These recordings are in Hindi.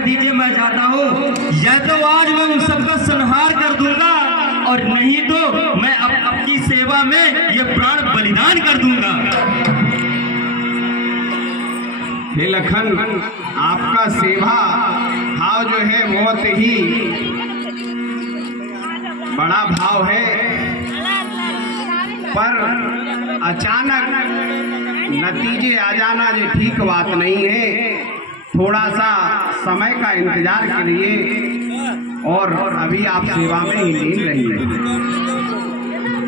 आज्ञा दीजिए, मैं चाहता हूँ या तो आज मैं उन सबका संहार कर दूंगा और नहीं तो मैं आपकी सेवा में ये प्राण बलिदान कर दूंगा। हे लखन, आपका सेवा भाव जो है बहुत ही बड़ा भाव है, पर अचानक नतीजे आ जाना ये ठीक बात नहीं है। थोड़ा सा समय का इंतजार करिए और अभी आप सेवा में ही लीन रहिए।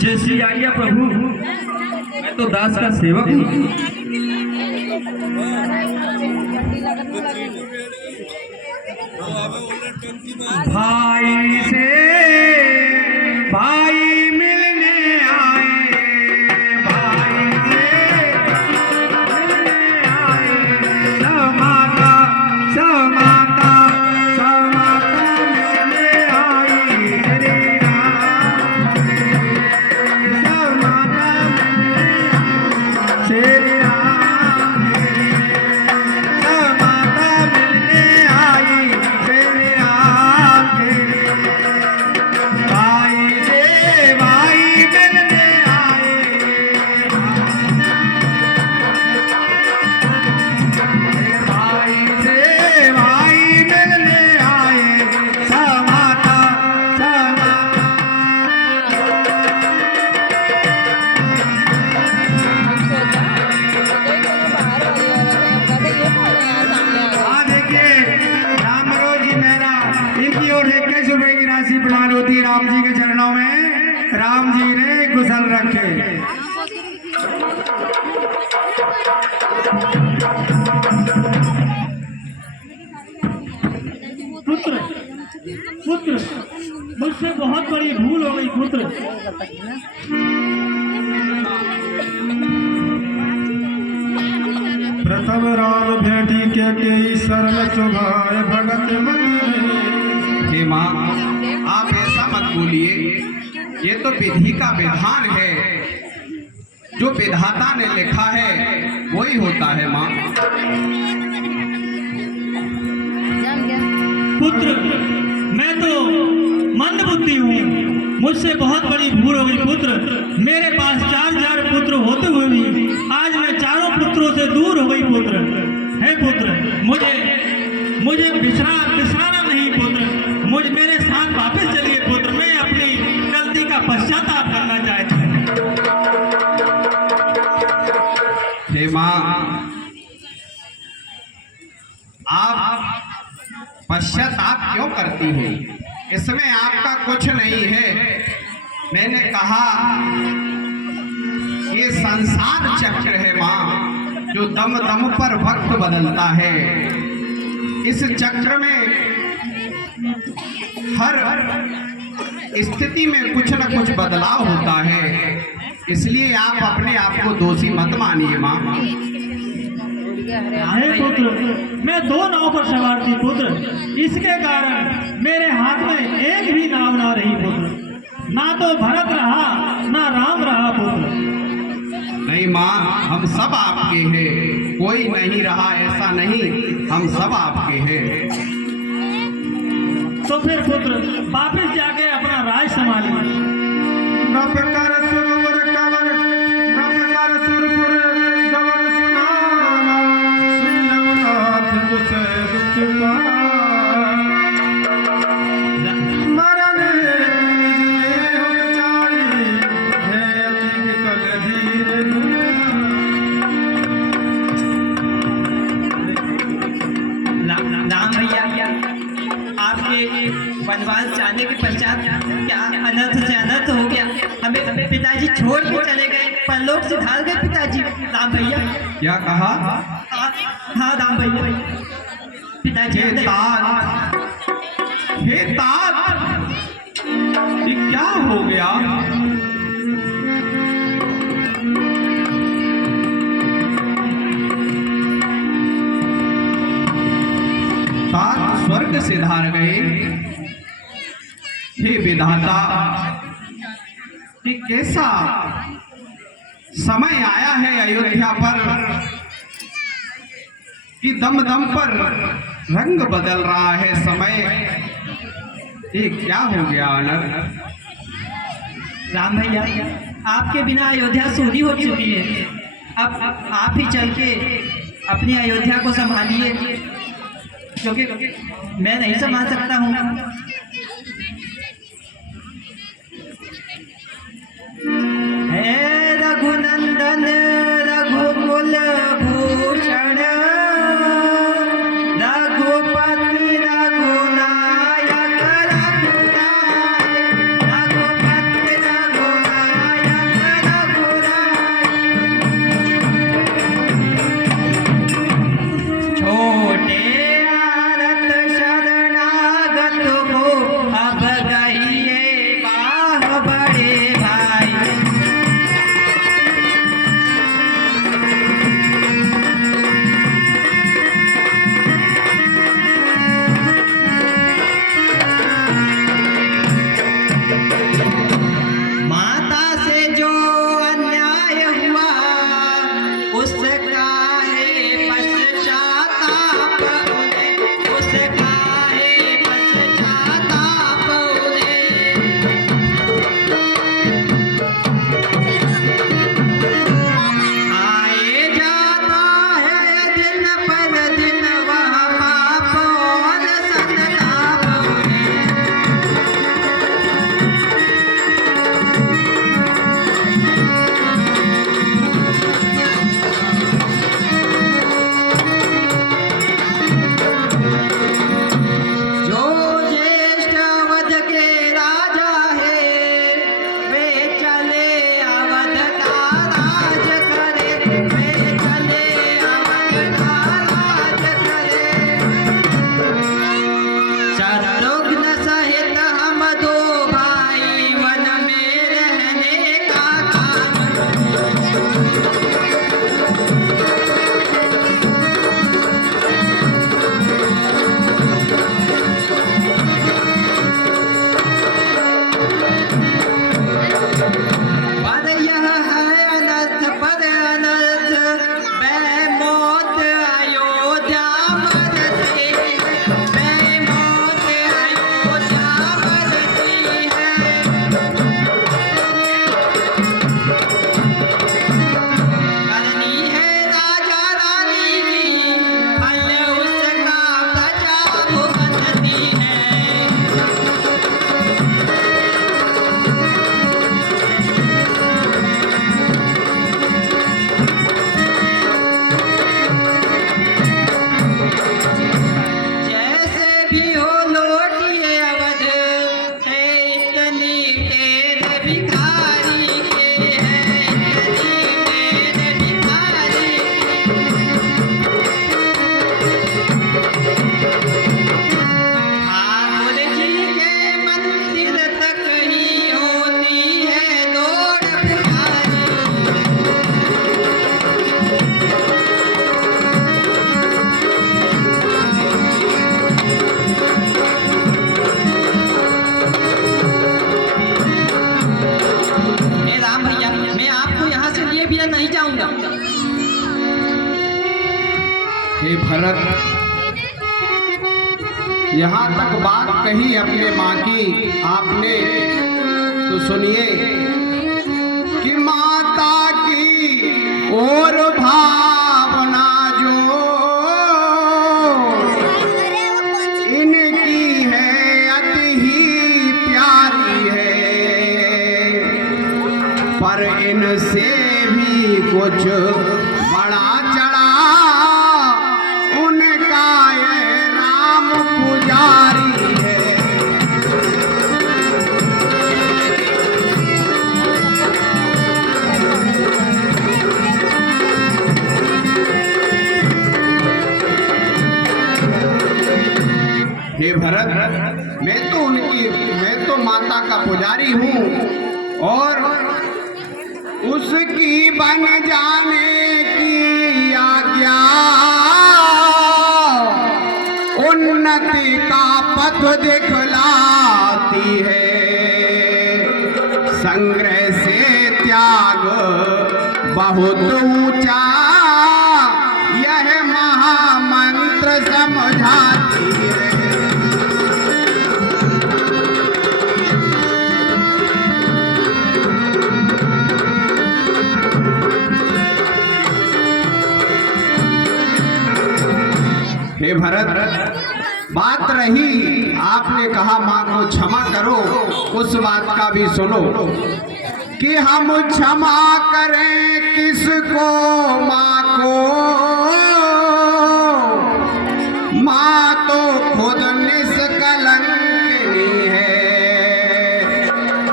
जैसी आज्ञा प्रभु, मैं तो दास का सेवक हूँ। भाई से भाई मिलने आए, भाई से मिलने आए, समाता समाता समाता मिलने आई श्री राम, समाता श्री राम, समाता मिलने आई श्री राम, भाई से भाई मिलने आए, भाई से भाई मिलने आए, समाता समाता। हाँ देखिए, रामरो जी मेरा इनकी ओर 21 रुपए की राशि प्रदान होती है राम जी के चरणों में, राम जी ने कुशल रखे। पुत्र पुत्र, मुझसे बहुत बड़ी भूल हो गई पुत्र। प्रथम राम भेटी के सरल चुभाए भगत मंदिर। हे माँ, आप ऐसा मत बोलिए, ये तो विधि का विधान है, जो विधाता ने लिखा है वही होता है माँ। पुत्र, मैं तो मंद बुद्धि हूँ, मुझसे बहुत बड़ी भूल हो गई पुत्र। मेरे पास 4 पुत्र होते हुए भी आज मैं चारों पुत्रों से दूर हो गई पुत्र। हे पुत्र, मुझे बिसराना नहीं पुत्र, मेरे साथ वापस चलिए पुत्र। मैं अपनी गलती का पश्चाताप करना चाहता हूँ। हे माँ, आप पश्चाताप क्यों करती हैं? इसमें आपका कुछ नहीं है। मैंने कहा ये संसार चक्र है माँ, जो दम दम पर वक्त बदलता है। इस चक्र में हर स्थिति में कुछ न कुछ बदलाव होता है, इसलिए आप अपने आप को दोषी मत मानिए माँ। अरे पुत्र, मैं 2 नाव पर सवार थी पुत्र, इसके कारण मेरे हाथ में एक भी नाव ना रही पुत्र। ना तो भरत रहा ना राम रहा पुत्र। नहीं माँ, हम सब आपके हैं, कोई नहीं रहा ऐसा नहीं, हम सब आपके हैं। तो फिर पुत्र वापिस जाके अपना राज संभालिए। नपकर सुरवर कवर, नपकर सुरपुर कवर सुनाना, श्री रघुनाथ तुझसे दुख पाए। मरण निजे हो जाई, है अति कल धीर दुनिया। राम भैया, आपके वनवास जाने के पश्चात क्या अनर्थ से अनर्थ हो गया। हमें पिताजी छोड़ के चले गए, परलोक से ढाल गए पिताजी। राम भैया, क्या कहा? हाँ राम भैया, पिताजी हे तात, हे तात, ये क्या हो गया? तात स्वर्ग से धार गए। हे विधाता, ये कैसा समय आया है अयोध्या पर कि दम दम पर रंग बदल रहा है समय, ये क्या हो गया अनर्थ? राम भैया, आपके बिना अयोध्या सूनी हो चुकी है। अब आप ही चल के अपनी अयोध्या को संभालिए, क्योंकि मैं नहीं संभाल सकता हूँ। हे रघुनंदन रघुकुल भूषण, रघुपति रघुनायक रघुराय, रघुपति रघुनायक रघुराय। छोटे आरत शरणागत हो, अब गइए बाह बड़े भाई। माता से जो अन्याय हुआ, उसका है पश्चाताप उन्हें, उसका है पश्चाताप उन्हें। आए जाता है दिन पर दिन वह पाप और संताप उन्हें। जो ज्येष्ठ अवध के राजा है, वे चले अवध का राज करे, वे चले अवध का राज करे। शत्रुघ्न सहित हम दो भाई वन में रहने का काम। पर यह है अनर्थ पर अनर्थ, बेमौत अयोध्या मरती है, बेमौत अयोध्या मरती है। करनी है राजा रानी की, फल उसका प्रजा भुगतती है। जैसे भी हो लौटिए अवध, है इतनी टेढ़ भिखारी के, है इतनी टेढ़ भिखारी ठाकुर जी के मंदिर तक ही होती है दौड़ पुकारी। हे राम भैया, मैं आपको यहाँ से लिए बिना नहीं जाऊंगा। हे भरत, यहाँ तक बात कही अपने माँ की आपने, तो सुनिए कि माता की और भावना जो इनकी है अति ही प्यारी है, पर इनसे भी कुछ बड़ा चढ़ा उनका ये राम पुजारी है। हे भरत, मैं तो माता का पुजारी हूँ, और उसकी बन जाने की आज्ञा उन्नति का पथ दिखलाती है। संग्रह से त्याग बहुत ऊंचा यह महामंत्र समझाती बात रही आपने कहा माँ को क्षमा करो, उस बात का भी सुनो कि हम क्षमा करें किसको, माँ को, माँ तो खुद निष्कलंकिनी है,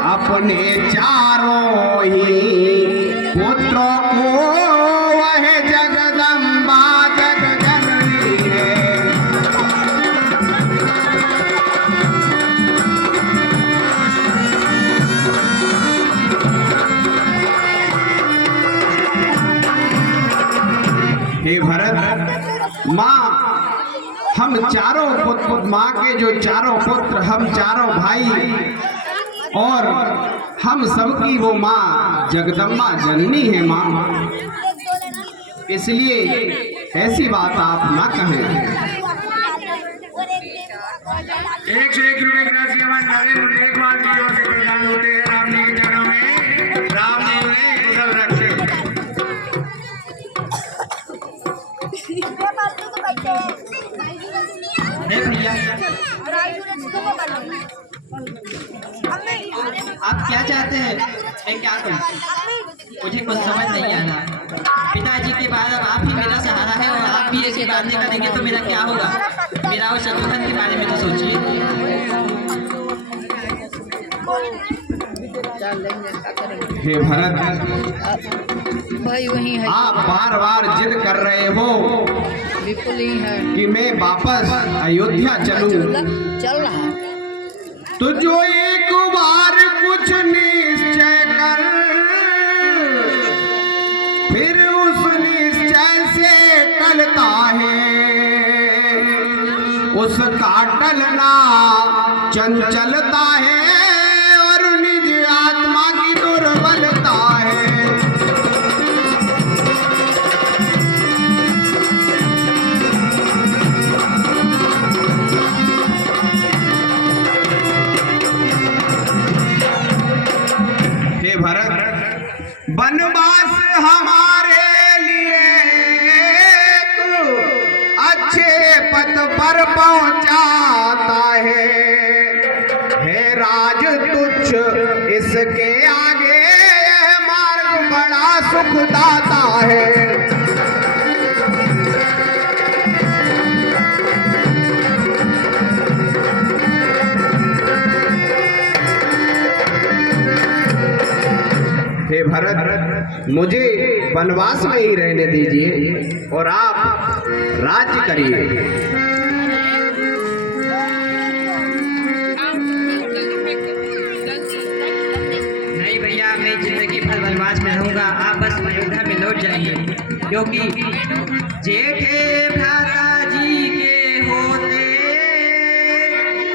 अपने चारों ही पुत्रों को वह जगदम्बा जगजननी है। हे भरत, माँ हम चारों पुत्र, माँ के जो चारों पुत्र, हम चारों भाई और हम सबकी वो माँ जगदम्बा जननी है माँ, इसलिए ऐसी बात आप ना कहें। एक से एक रुपए ग्रासीमान नरेंद्र एक बार की ओर से प्रदान होते हैं। राम जी के चरणों में राम जी उन्हें कुशल रखे। हे भैया, आप क्या चाहते हैं, मैं क्या करूं? मुझे कुछ समझ नहीं आ रहा। पिताजी के बाद अब आप ही मेरा सहारा है और आप भी ऐसी बातें करेंगे तो मेरा क्या होगा? मेरा और शत्रुघ्न के बारे में तो सोचिए। हे भरत, भाई वही है, आप बार बार जिद कर रहे हो बिल्कुल ही है कि मैं वापस अयोध्या चलूं, चल रहा है। तो जो एक बार कुछ निश्चय कर, फिर उस निश्चय से टलता है, उसका टलना चंचलता है और निज आत्मा की दुर्बलता है। हे भरत, वनवास हमारे लिए अच्छे पद पर पहुंचाता है, राज तुच्छ इसके आगे यह मार्ग बड़ा सुखदाता है। हे भरत, मुझे वनवास में ही रहने दीजिए और आप राज्य करिए। नहीं भैया, मैं जिंदगी भर वनवास में रहूंगा, आप बस अयोध्या में लौट जाएंगे, क्योंकि जेठे भ्राता जी के होते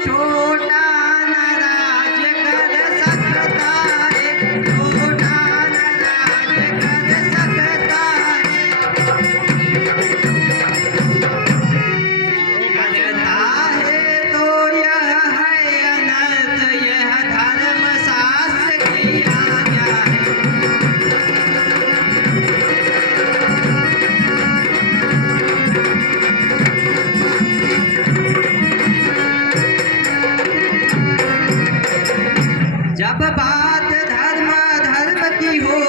छोटा न राज कर सकता है, छोटा न राज कर सकता है, करता है तो यह है अनर्थ, यह धर्म शास्त्र की आज्ञा है। जब बात धर्म धर्म की हो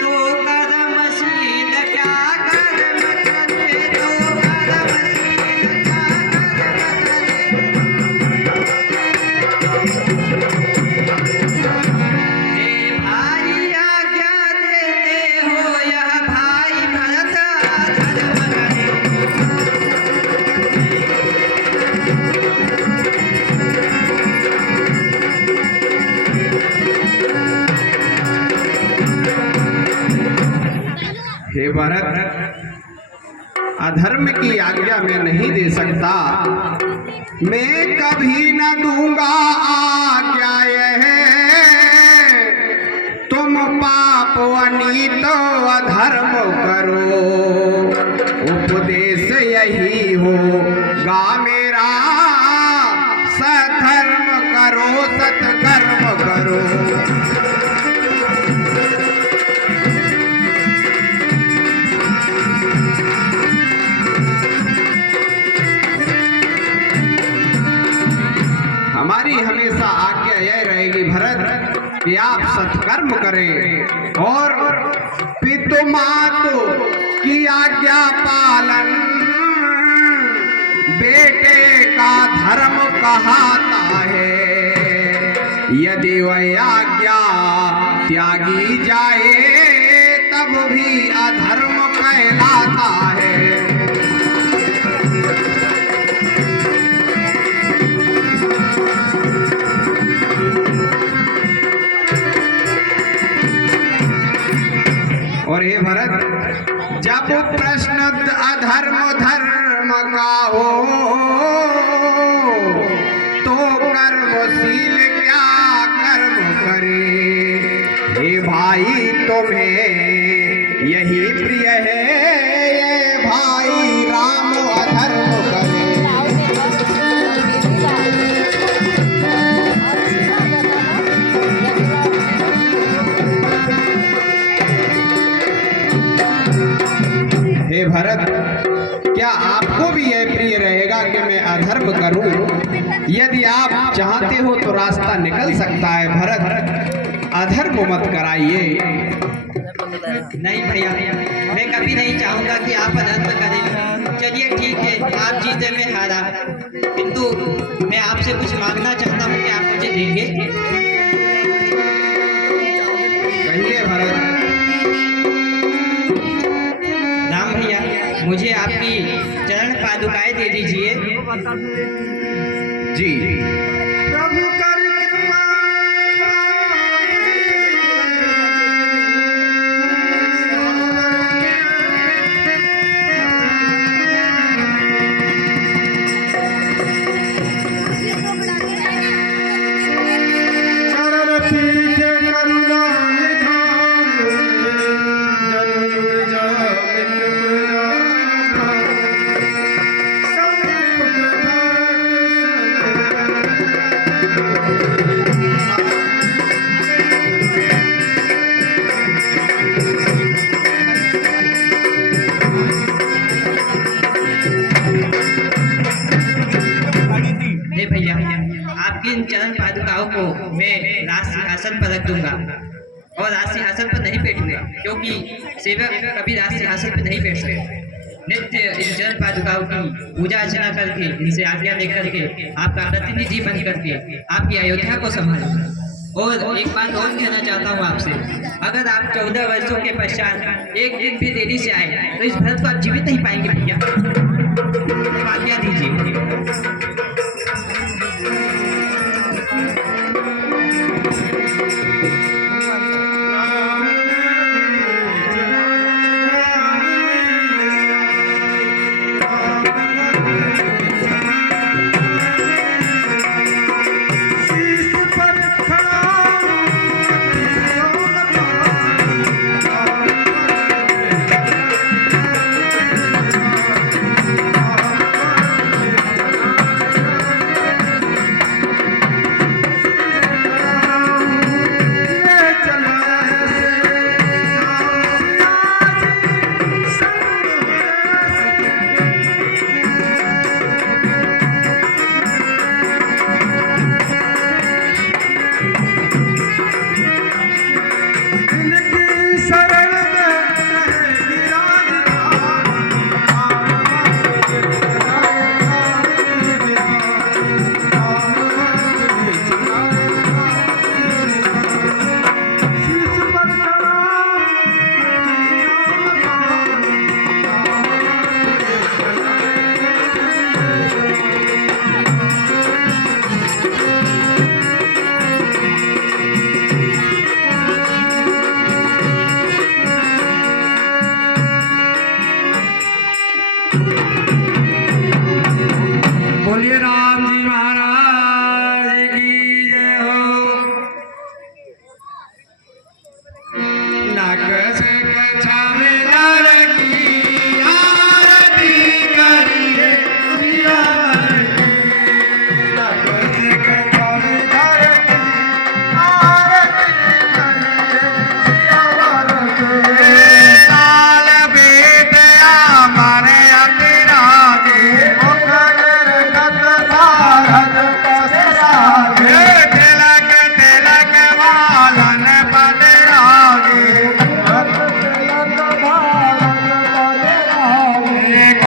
तो कर्मशील क्या कर्म करे, तो कर्मशील क्या कर्म करे। हे भाई आज्ञा देते हो, यह भाई भरत धर्म करे। हे भरत, अधर्म की आज्ञा मैं नहीं दे सकता, मैं कभी न दूंगा आज्ञा यह, तुम पाप अनीत अधर्म करो, उपदेश यही होगा मेरा, सधर्म करो सत्कर्म करो। हमारी हमेशा आज्ञा यह रहेगी भरत कि आप सत्कर्म करें और पितु मातु की आज्ञा पालन बेटे का धर्म कहाता है। यदि वह आज्ञा त्यागी जाए तब भी अधर्म कहलाता है। और हे भरत, जब प्रश्न अधर्म धर्म का हो तो कर्मशील क्या कर्म करे। हे भाई तुम्हें यही प्रिय है, ये भाई राम अधर्म करे। हे भरत, क्या आपको भी यह प्रिय रहेगा कि मैं अधर्म करूं? यदि आप चाहते हो तो रास्ता निकल सकता है। भरत, अधर्म मत कराइए। नहीं भैया, मैं कभी नहीं चाहूंगा कि आप अधर्म करें। चलिए ठीक है, आप जीते मैं हारा, किंतु मैं आपसे कुछ मांगना चाहता हूँ कि आप मुझे देंगे। कहिए भरत। राम भैया, मुझे आपकी चरण पादुकाएं दे दीजिए। जी। प्रभु कर कृपा चरण पीठ करुणा निधान जन जा हे भैया, आपकी इन चरण पादुकाओं को मैं राज सिंहासन पर रख दूंगा और राज सिंहासन पर नहीं बैठूंगा, क्योंकि सेवक कभी राज सिंहासन पर नहीं बैठ सकते। नित्य इन चरण पादुकाओं की पूजा अर्चना करके, इनसे आज्ञा लेकर के, आपका प्रतिनिधि बन करके आपकी अयोध्या को संभालूंगा। और एक बात और कहना चाहता हूँ आपसे, अगर आप 14 वर्षों के पश्चात एक दिन भी देरी से आए तो इस भरत को आप जीवित नहीं पाएंगे भैया। आज्ञा